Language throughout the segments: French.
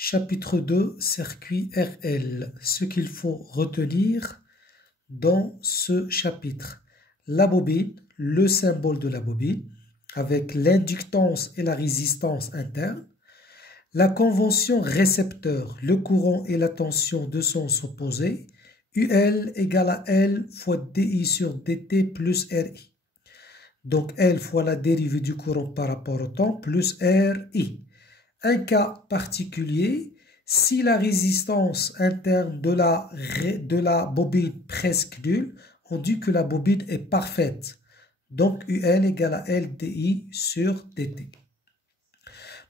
Chapitre 2, circuit RL. Ce qu'il faut retenir dans ce chapitre. La bobine, le symbole de la bobine, avec l'inductance et la résistance interne. La convention récepteur, le courant et la tension de sens opposés. UL égale à L fois DI sur DT plus RI. Donc L fois la dérivée du courant par rapport au temps plus RI. Un cas particulier, si la résistance interne de la bobine presque nulle, on dit que la bobine est parfaite. Donc UL égale à LDI sur DT.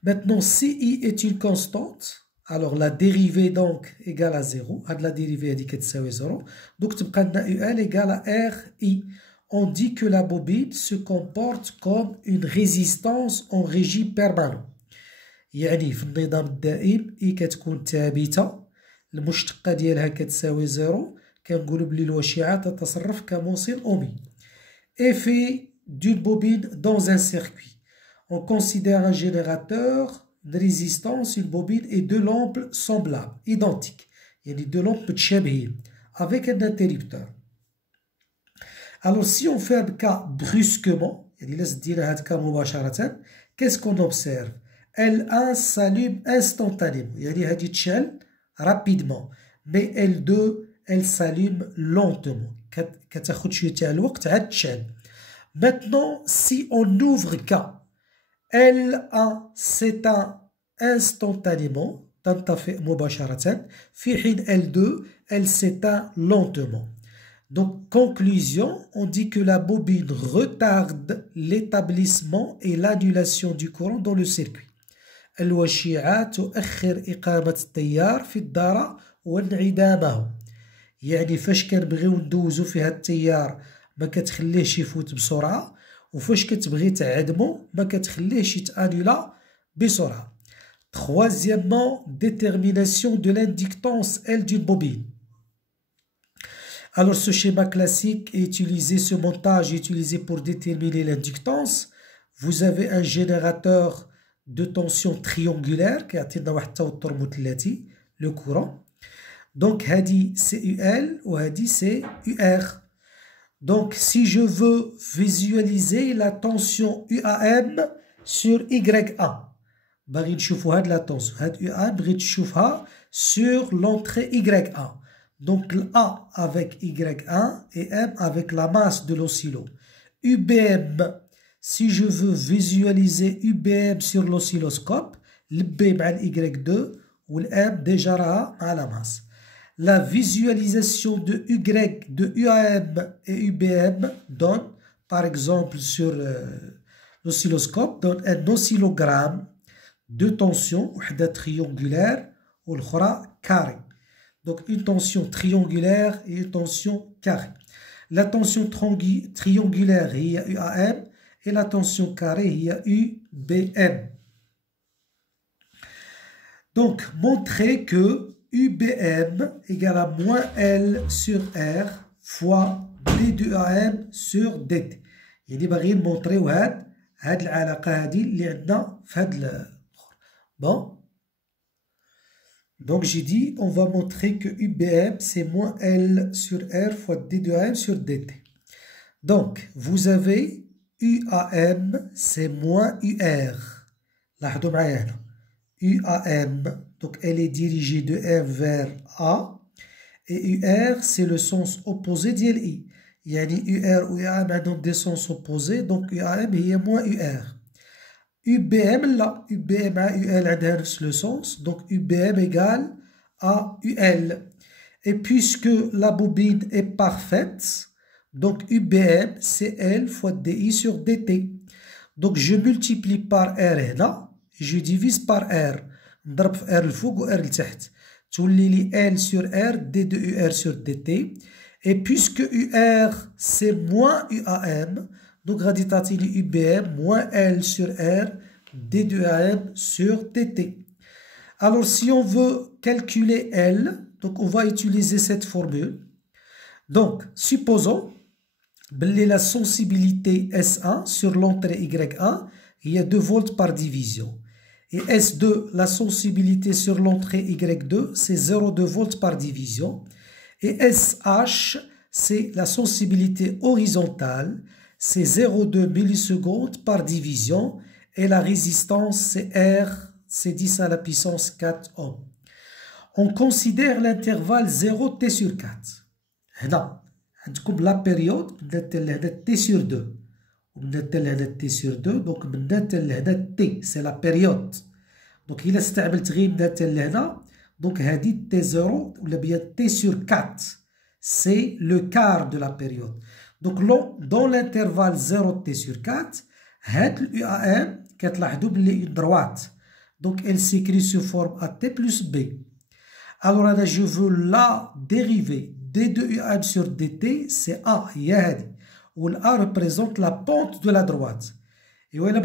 Maintenant, si I est une constante, alors la dérivée donc égale à 0. La dérivée est 0. Donc UL égale à RI. On dit que la bobine se comporte comme une résistance en régime permanent. يعني في النظام الدائم إي كتكون ثابتة المشتقة ديالها كتساوي 0 كنقولوا بلي الوشيعة تتصرف كموصل أومي. Effet d'une bobine dans un circuit. On considère un générateur, une résistance, une bobine et deux lampes semblables, identiques. يعني deux lampes متشابهين avec un interrupteur. Alors si on fait un cas brusquement, يعني إلا زدينا هاد الكا مباشرة, qu'est-ce qu'on observe? L1 s'allume instantanément. يعني هادي تشال rapidement. Mais L2 elle s'allume lentement. كتاخد شوية تاع الوقت عاد تشال. Maintenant si on ouvre K, L1 s'éteint instantanément تنطفئ مباشرة في حين L2 elle s'éteint lentement. Donc, conclusion, on dit que la bobine retarde l'établissement et l'annulation du courant dans le circuit. الوشيعة تؤخر إقامة التيار في الدارة وانعدامه. يعني فاش كنبغيو ندوزو فيها التيار ما كتخليهش يفوت بسرعة وفاش كتبغي تعدمو ما كتخليهش يتانولا بسرعة. Troisièmement, détermination de l'inductance L d'une bobine. Alors ce schéma classique est utilisé, ce montage est utilisé pour déterminer l'inductance. Vous avez un générateur de tension triangulaire qui a le courant. Donc hadi c'est UL ou hadi c'est UR. Donc si je veux visualiser la tension UAM sur YA, باغي نشوفوا هاد la tension هاد UAM بغيت تشوفها sur l'entrée YA. Donc A avec Y1 et M avec la masse de l'oscillo. UBM, si je veux visualiser UBM sur l'oscilloscope, le B مع Y2 ou le M déjà à la masse. La visualisation de Y, de UAM et UBM donne, par exemple sur l'oscilloscope, donne un oscillogramme de tension, وحدة triangulaire والأخرى carré. Donc une tension triangulaire et une tension carrée. La tension triangulaire il y a UAM et la tension carrée il y a UBM. Donc montrer que UBM égale à moins L sur R fois D de UAM sur DT. يعني باغي نمونطريو هاد العلاقة هادي اللي عندنا في هاد Bon. Donc j'ai dit, on va montrer que UBM c'est moins L sur R fois D de AM sur DT. Donc vous avez UAM c'est moins UR. لاحظوا معايا هنا. UAM donc elle est dirigée de R vers A et UR c'est le sens opposé ديال I. يعني UR و UAM عندهم des sens opposés donc UAM هي moins UR. UBM là, UBM à UL a le sens, donc UBM égale à UL. Et puisque la bobine est parfaite, donc UBM c'est L fois DI sur DT. Donc je multiplie par R là, je divise par R. نضرب في R الفوق و R لتحت. تولي لي L sur R, D de UR sur DT. Et puisque UR c'est moins UAM, donc غادي تعطيني UBM moins L sur R D de AM sur DT. Alors si on veut calculer L, donc on va utiliser cette formule. Donc supposons que la sensibilité S1 sur l'entrée Y1 il y a 2 volts par division. Et S2, la sensibilité sur l'entrée Y2, c'est 0,2 volts par division. Et SH, c'est la sensibilité horizontale, c'est 0,2 millisecondes par division. Et la résistance, c'est R, c'est 10 à la puissance 4 ohms. On considère l'intervalle 0 t sur 4. هنا عندكم la période بدات لهنا t sur 2 وبدات لهنا t sur 2 donc بدات لهنا t c'est la période. donc إلا استعملت غير بدات لهنا donc هذه t0 ولا بيا t sur 4 c'est le quart de la période. donc dans l'intervalle 0 t sur 4 هاد ال UAM كتلاحظوا بلي une droite donc elle s'écrit sous forme AT plus B. Alors là, je veux la dérivée d2UAM sur dt, c'est A, où A représente la pente de la droite. Et où on a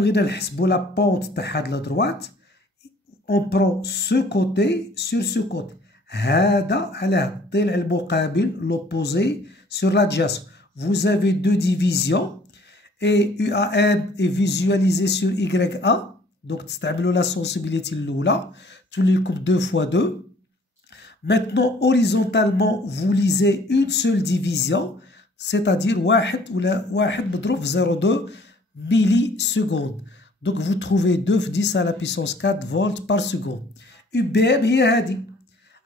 la pente de la droite, on prend ce côté sur ce côté. L'opposé sur l'adjacent. Vous avez deux divisions et UAM est visualisé sur YA. Donc, c'est la sensibilité là. Tous les coupes 2 fois 2. Maintenant, horizontalement, vous lisez une seule division, c'est-à-dire 0,2 millisecondes. Donc, vous trouvez 2 × 10 à la puissance 4 volts par seconde. UBM هي هذه.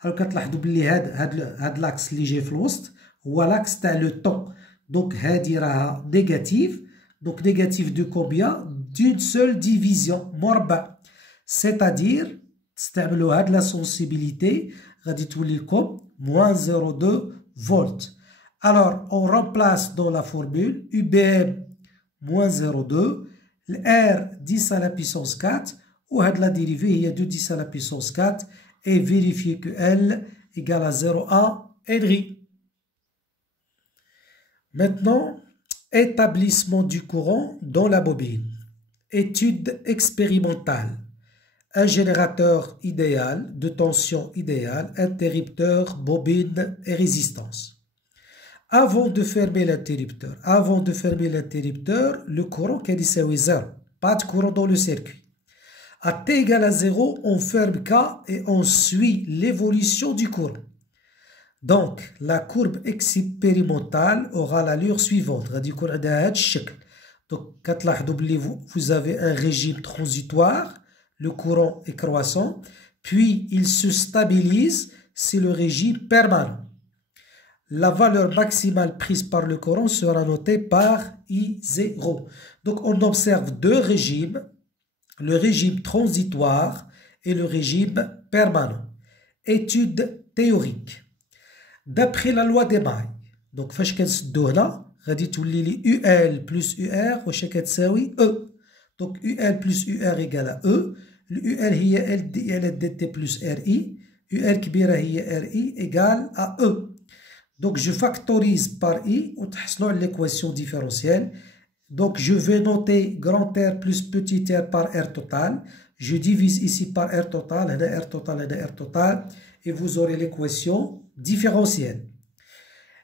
Alors, كتلاحظوا بلي هاد l'axe اللي جاي في الوسط هو l'axe تاع le temps. Donc, هذه راها négative. Donc, négative de combien? D'une seule division, مربع. C'est-à-dire, تستعملوا هاد la sensibilité غادي تولي لكم moins 0,2 volts. Alors, on remplace dans la formule UBM moins 0,2, R 10 à la puissance 4, ou la dérivée il y a 2 10 à la puissance 4, et vérifier que L égale à 0,1 Henry. Maintenant, établissement du courant dans la bobine. Étude expérimentale. Un générateur idéal, de tension idéale, interrupteur, bobine et résistance. Avant de fermer l'interrupteur, le courant qui est 0. Pas de courant dans le circuit. À T égale à 0, on ferme K et on suit l'évolution du courant. Donc, la courbe expérimentale aura l'allure suivante. Donc, vous avez un régime transitoire. Le courant est croissant, puis il se stabilise, c'est le régime permanent. La valeur maximale prise par le courant sera notée par I0. Donc on observe deux régimes, le régime transitoire et le régime permanent. Étude théorique. D'après la loi des mailles, donc فاش كنسدو هنا غادي تولي لي UL plus UR واش كتساوي E. Donc UL plus UR égale à E. UL هي L dt plus RI. UL كبيرة هي RI égale à E. Donc je factorise par I وتحصلوا على l'équation différentielle. Donc je vais noter grand R plus petit r par R total. Je divise ici par R total, هنا R total, هنا R total. Et vous aurez l'équation différentielle.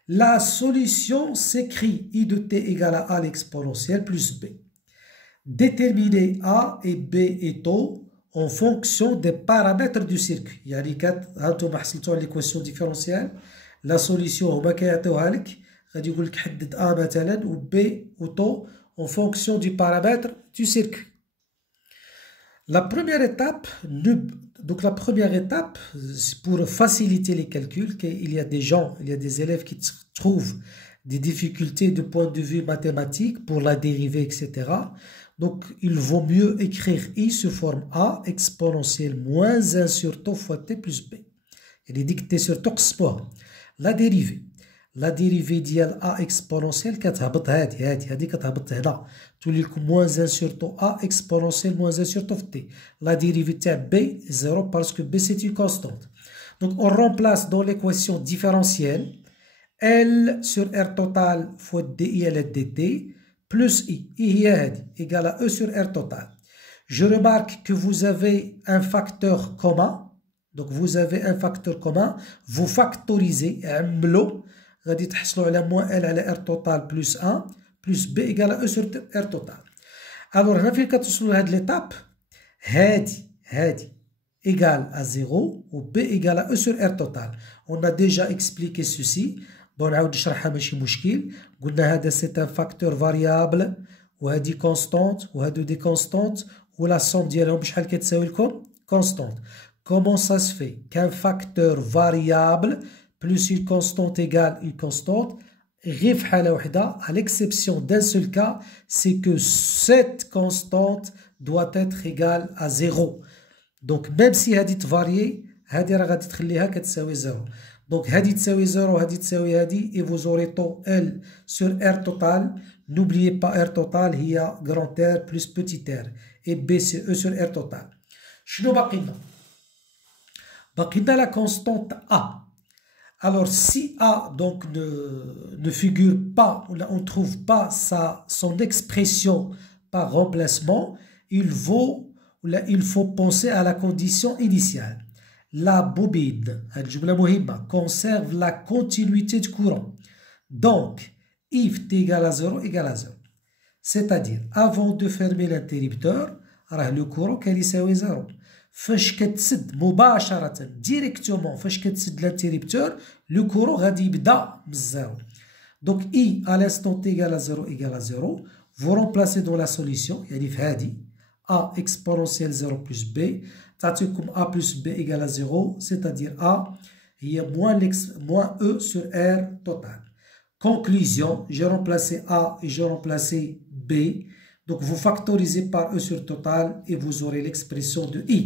La solution s'écrit I de t égale à l'exponentielle plus B. Déterminer A et B et taux en fonction des paramètres du circuit. يعني هانتوما حصلتوا على l'équation différentielle. La solution هما كيعطيوها لك غادي يقول لك حدد A مثلا و B و taux en fonction du paramètre du circuit. La première étape, c'est pour faciliter les calculs, qu'il y a des élèves qui trouvent des difficultés de point de vue mathématique pour la dérivée, etc. Donc, il vaut mieux écrire I sous forme A exponentielle moins 1 sur taux fois T plus B. Il est dit que T sur taux, la dérivée. La dérivée ديال A exponentielle كتهبط هذه كتهبط هنا تولي لكم moins 1 sur taux A exponentielle moins 1 sur taux T. La dérivée تاع B 0 parce que B c'est une constante. Donc on remplace dans l'équation différentielle L sur R total fois DIL dt plus I. I هي هذه égale à E sur R total. Je remarque que vous avez un facteur commun. Donc vous avez un facteur commun. Vous factorisez عملوا غادي تحصلوا على moins L على R total plus 1 plus B égale à E sur R total. Alors هنا فين كتوصلوا لهاد l'étape هادي égale à 0 ou B égale à E sur R total. On a déjà expliqué ceci. Bon, نعاود نشرحها ماشي مشكل. قلنا هذا c'est un facteur variable وهذه constante وهادو des constantes ولا somme ديالهم بشحال كتساوي لكم constante. Comment ça se fait qu'un facteur variable plus une constante égale une constante غير في حالة وحدة à l'exception d'un seul cas c'est que cette constante doit être égale à 0. Donc même si هادي تفاريي هادي راه غادي تخليها كتساوي 0. Donc هادي تساوي 0 وهادي تساوي هادي et vous aurez taux L sur R total. N'oubliez pas R total هي grand R plus petit r et B c'est E sur R total. شنو باقي لنا؟ باقي لنا la constante A. Alors si A donc ne figure pas, on ne trouve pas son expression par remplacement, il faut penser à la condition initiale. La bobine, conserve la continuité de courant. Donc, if t égale à 0, égale à 0. C'est-à-dire, avant de fermer l'interrupteur, le courant كان يساوي 0. فاش كتسد مباشرة directement فاش كتسد l'interrupteur, le courant غادي يبدا بالزيرو. Donc I à l'instant t égale à 0 égale à 0. Vous remplacez dans la solution, يعني في هذه A exponentielle 0 plus B, تعطيكم A plus B égale à 0, c'est-à-dire A هي moins E sur R total. Conclusion, j'ai remplacé A et j'ai remplacé B. Donc vous factorisez par E sur total et vous aurez l'expression de I.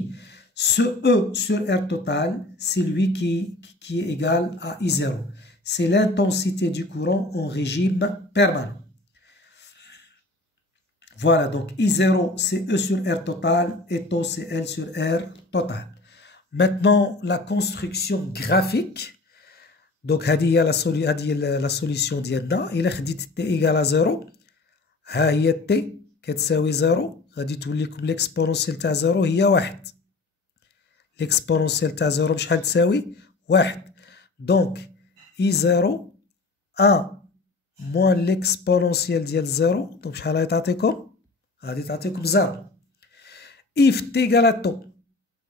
Ce E sur R total, c'est lui qui est égal à I0. C'est l'intensité du courant en régime permanent. Voilà, donc I0 c'est E sur R total et tau c'est L sur R total. Maintenant, la construction graphique. Donc, هذه هي la solution ديالنا. إلا خديت t égale à 0, ها هي t كتساوي 0, غادي تولي لكم l'exponentielle تاع 0 هي 1. L'exponentielle تاع 0 بشحال تساوي 1. Donc I0 1 moins l'exponentielle ديال 0, donc شحال غادي تعطيكم؟ غادي تعطيكم 0. if t égale à tau,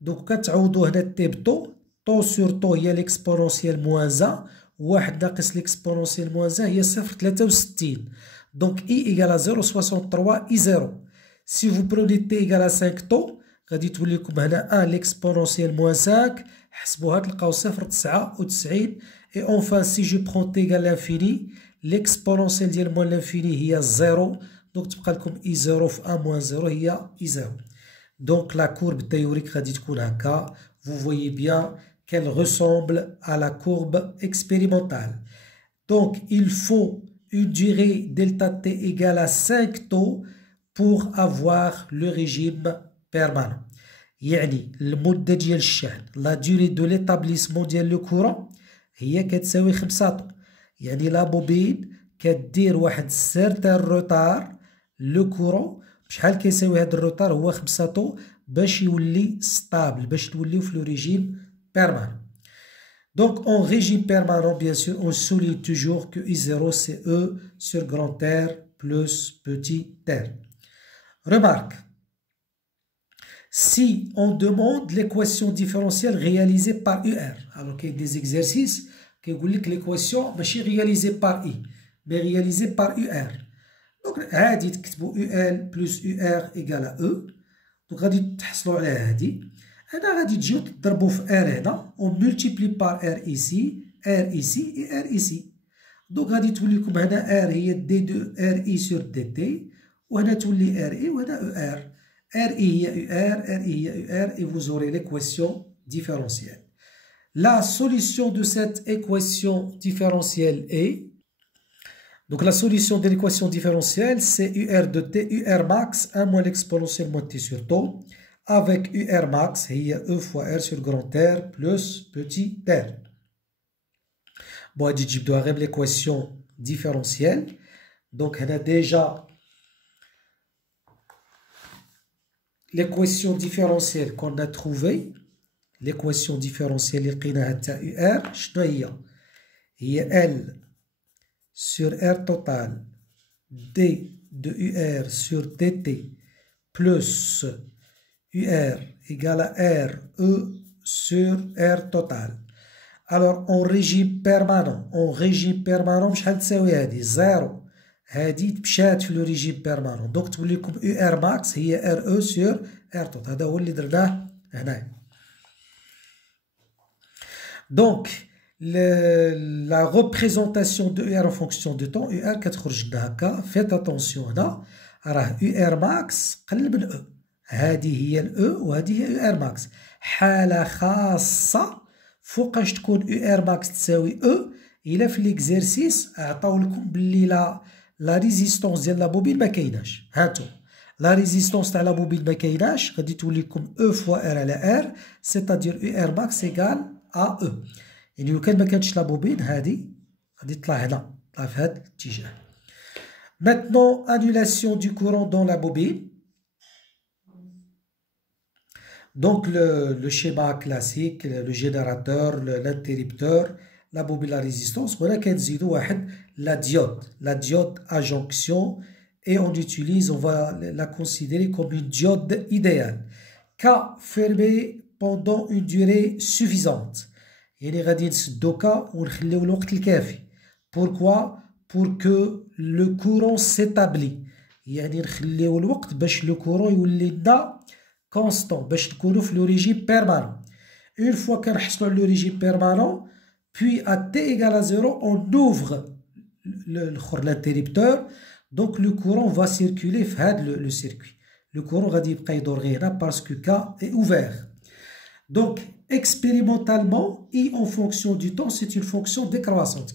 donc كتعوضوا هنا t بتو, tau sur tau هي l'exponentielle moins 1, 1 ناقص l'exponentielle moins 1 هي 0,63. Donc I égale à 0,63 I0. Si vous prenez t égale à 5 tau, غادي تولي لكم هنا 1 l'exponentielle moins 5, حسبوها تلقاو 0,99. Et enfin, si je prends t égale à l'infini, l'exponentielle ديال moins l'infini هي 0. Donc تبقى لكم I0 في 1 moins 0 هي I0. Donc la courbe théorique غادي تكون هكا. Vous voyez bien qu'elle ressemble à la courbe expérimentale. Donc il faut une durée delta t égale à 5 tau pour avoir le régime permanent. يعني المدة ديال الشحن la durée de l'établissement ديال le courant هي كتساوي 5 طو. يعني لا بوبين كدير واحد certain retard le courant بشحال كيساوي هاد الروتار هو 5 طو باش يولي ستابل باش توليو في لو ريجيم permanent. Donc en régime permanent bien sûr on souligne toujours que I0 c'est E sur grand R plus petit r. Remarque, si on demande l'équation différentielle réalisée par UR, alors qu'il y a des exercices qui vous disent que l'équation n'est pas réalisée par I, mais réalisée par UR. Donc, هادي تكتبوا UL plus UR égale à E. Donc, غادي تحصلوا على هادي. هنا غادي تجيو تضربوا في R هنا. On multiplie par R ici et R ici. Donc, غادي تولي لكم هنا R هي D de RI sur DT. وهنا تولي RI وهنا ER. RI هي UR, RI هي UR et vous aurez l'équation différentielle. La solution de cette équation différentielle est... Donc la solution de l'équation différentielle, c'est UR de t, UR max, 1 moins l'exponentielle moins t sur tau, avec UR max, il y a E fois R sur grand R plus petit r. Bon, je dois régler l'équation différentielle. Donc, on a déjà l'équation différentielle qu'on a trouvée. L'équation différentielle, UR, il y a L sur R total, D de UR sur DT plus UR égale à R, E sur R total. Alors, en régime permanent, شحال تساوي هذه؟ زيرو. هذه مشات في لو ريجيم بيرمانون. دونك تولي لكم U R max هي R E sur R total. هذا هو اللي درناه هنايا. Donc, la représentation de UR en fonction du temps, UR كتخرج لنا هكا. Faites attention هنا، راه UR max قل من E. هذه هي ال E وهذه هي UR max. حالة خاصة فوقاش تكون UR max تساوي E إلا في ليكزيرسيس عطاو لكم بلي لا ريزيستونس ديال لا بوبين ما كايناش. هانتو لا ريزيستونس تاع لا بوبين ما كايناش، غادي تولي لكم E فوا R على R، سيتادير UR max إيكال A E. يعني لو كان ما كانتش لا بوبين هادي غادي تطلع هنا، تطلع في هاد الاتجاه. Maintenant, annulation du courant dans la bobine. Donc le schéma classique, le générateur, l'interrupteur, la bobine, la résistance. On a la diode à jonction, et on utilise, on va la considérer comme une diode idéale. Cas fermé pendant une durée suffisante. يعني غادي نسدو كا ونخليو الوقت الكافي. Pourquoi? Pour que le courant s'établit. يعني نخليو الوقت باش le courant يولي لنا constant، باش نكونو في le régime permanent. Une fois كنحصلو على le régime permanent, puis à t égale à 0, on ouvre l'interrupteur. Donc le courant va circuler في هاد le circuit. Le courant غادي يبقى يدور غير هنا parce que K est ouvert. Donc expérimentalement, I en fonction du temps, c'est une fonction décroissante.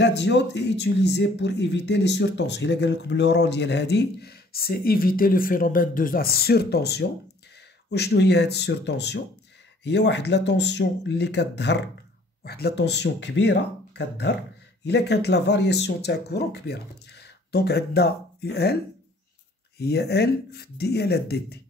La diode est utilisée pour éviter les surtensions. Le rôle de c'est éviter le phénomène de la surtension. وشنو هي هاد السورتونسيون؟ هي واحد لا طونسيون اللي كتظهر، واحد لا طونسيون كبيره كتظهر الا كانت لا فارياسيون تاع كورون كبيره. دونك عندنا UL هي L في دي على دي تي.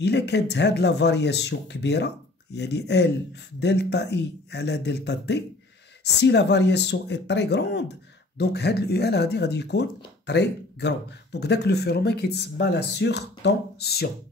إلا كانت هاد لا فارياسيون كبيرة، يعني L في دلتا إي على دلتا تي، سي لا فارياسيون إي تري غروند، دونك هاد ال UL هادي غادي يكون تري غروند. دونك داك لو فينومين كيتسمى لا سورتونسيون.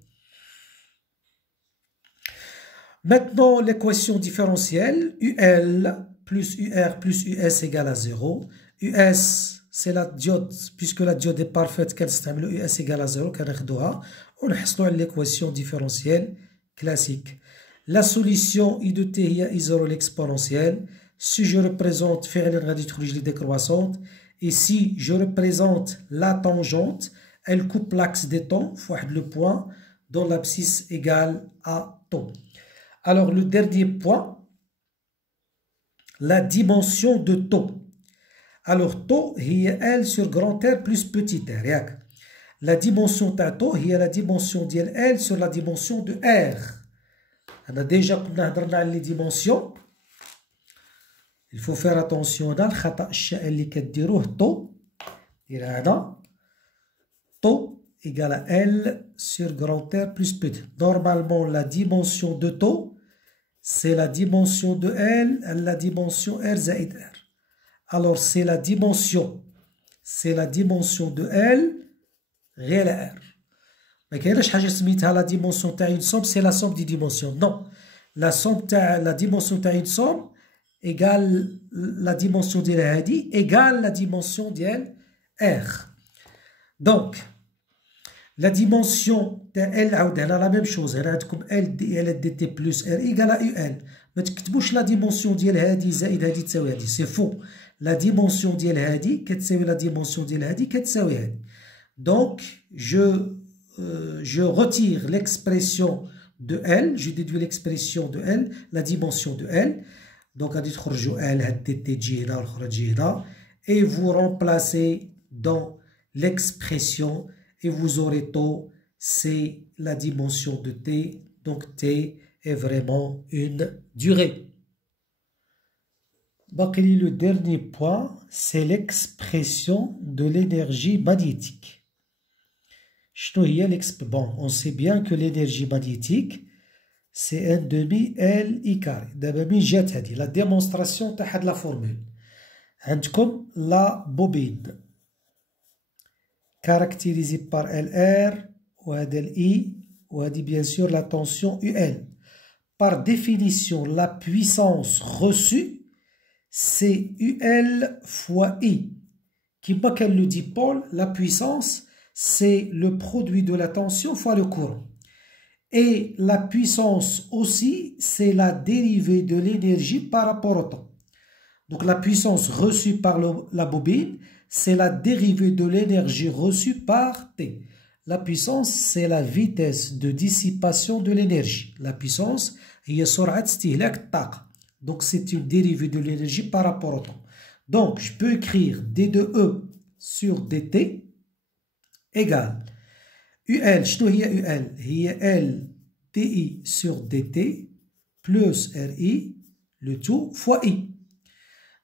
Maintenant, l'équation différentielle, UL plus UR plus US égale à 0. US, c'est la diode, puisque la diode est parfaite, كنستعملو US égale à 0, كناخدوها ونحصلو على l'équation différentielle classique. La solution I de t هي I0 l'exponentielle. Si je représente فعلا غادي تخرج لي décroissante. Et si je représente la tangente, elle coupe l'axe des temps في واحد le point dont l'abscisse égale à tau. Alors le dernier point, la dimension de tau. Alors tau هي L sur grand R plus petit r ياك. La dimension تاع tau هي la dimension ديال L sur la dimension de R. أنا ديجا كنا هضرنا على les dimensions. Il faut faire attention هنا الخطأ الشائع اللي كديروه tau ديرها هنا tau égale à L sur grand R plus petit. Normalement la dimension de tau c'est la dimension de L à la dimension R زائد R. Alors c'est la dimension de L réelle à R. ما كايناش حاجه سميتها لا ديمونسيون تاع une somme, c'est la somme des dimensions. Non, la somme تاع la dimension تاع une somme égale la dimension ديال هادي égale la dimension ديال R. Donc la dimension تاع L عاود هنا la même chose. هنا عندكم L دي على دي تي بلس R égale à UL. ما تكتبوش لا ديمونسيون ديال هادي زائد هادي تساوي هادي، سي فو. لا ديمونسيون ديال هادي كتساوي لا ديمونسيون ديال هادي كتساوي هادي. Donc je retire l'expression de L, je déduis l'expression de L, la dimension de L. Donc غادي تخرجوا L هاد دي تي تجي هنا والاخرى تجي هنا، et vous remplacez dans l'expression et vous aurez tau, c'est la dimension de T. Donc T est vraiment une durée. Donc le dernier point, c'est l'expression de l'énergie magnétique. Bon, on sait bien que l'énergie magnétique, c'est 1 demi L I carré. D'abord, la démonstration de la formule. عندكم la bobine caractérisée par LR وهذا الI وهذه bien sûr la tension UL. Par définition, la puissance reçue, c'est UL fois I. Qui pas qu'elle le dit Paul, la puissance, c'est le produit de la tension fois le courant. Et la puissance aussi, c'est la dérivée de l'énergie par rapport au temps. Donc la puissance reçue par la bobine, c'est la dérivée de l'énergie reçue par T. La puissance, c'est la vitesse de dissipation de l'énergie. La puissance, هي سرعة استهلاك الطاقة. Donc c'est une dérivée de l'énergie par rapport au temps. Donc je peux écrire d de E sur dt égale UL. شنو هي UL؟ هي L dI sur dt plus RI le tout fois I.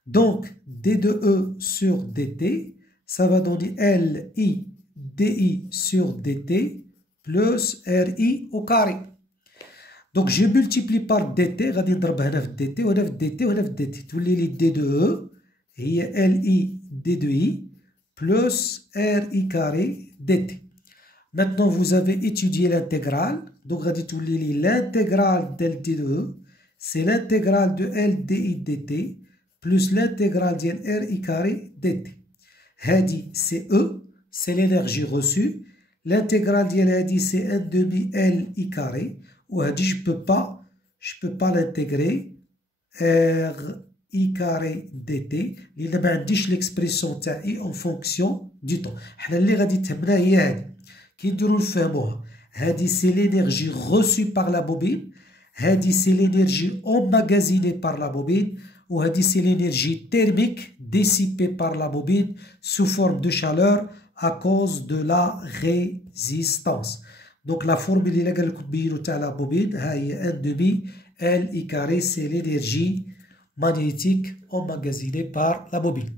Donc d de E sur dt, ça va donner LI dI sur dt plus RI au carré. Donc je multiplie par dt, غادي نضرب هنا في dt وهنا في dt وهنا في dt. تولي لي d de E هي LI d de I plus RI carré dt. Maintenant vous avez étudié l'intégrale. Donc غادي تولي لي l'intégrale del d de E, c'est l'intégrale de L dI dt plus l'intégrale ديال RI carré dt. هادي c'est E, c'est l'énergie reçue. L'intégrale ديال هادي c'est 1 demi LI carré. وهادي je peux pas l'intégrer RI carré dt لأن ما عنديش l'expression تاع I en fonction du temps. حنا اللي غادي تهمنا هي هادي. كي نديرو نفهموها، هادي c'est l'énergie reçue par la bobine، هادي c'est l'énergie emmagasinée par la bobine، وهادي c'est l'énergie thermique dissipée par la bobine sous forme de chaleur à cause de la résistance. Donc la formule اللي قال لكم بينو تاع la bobine ها هي 1 demi L I carré, c'est l'énergie magnétique emmagasinée par la bobine.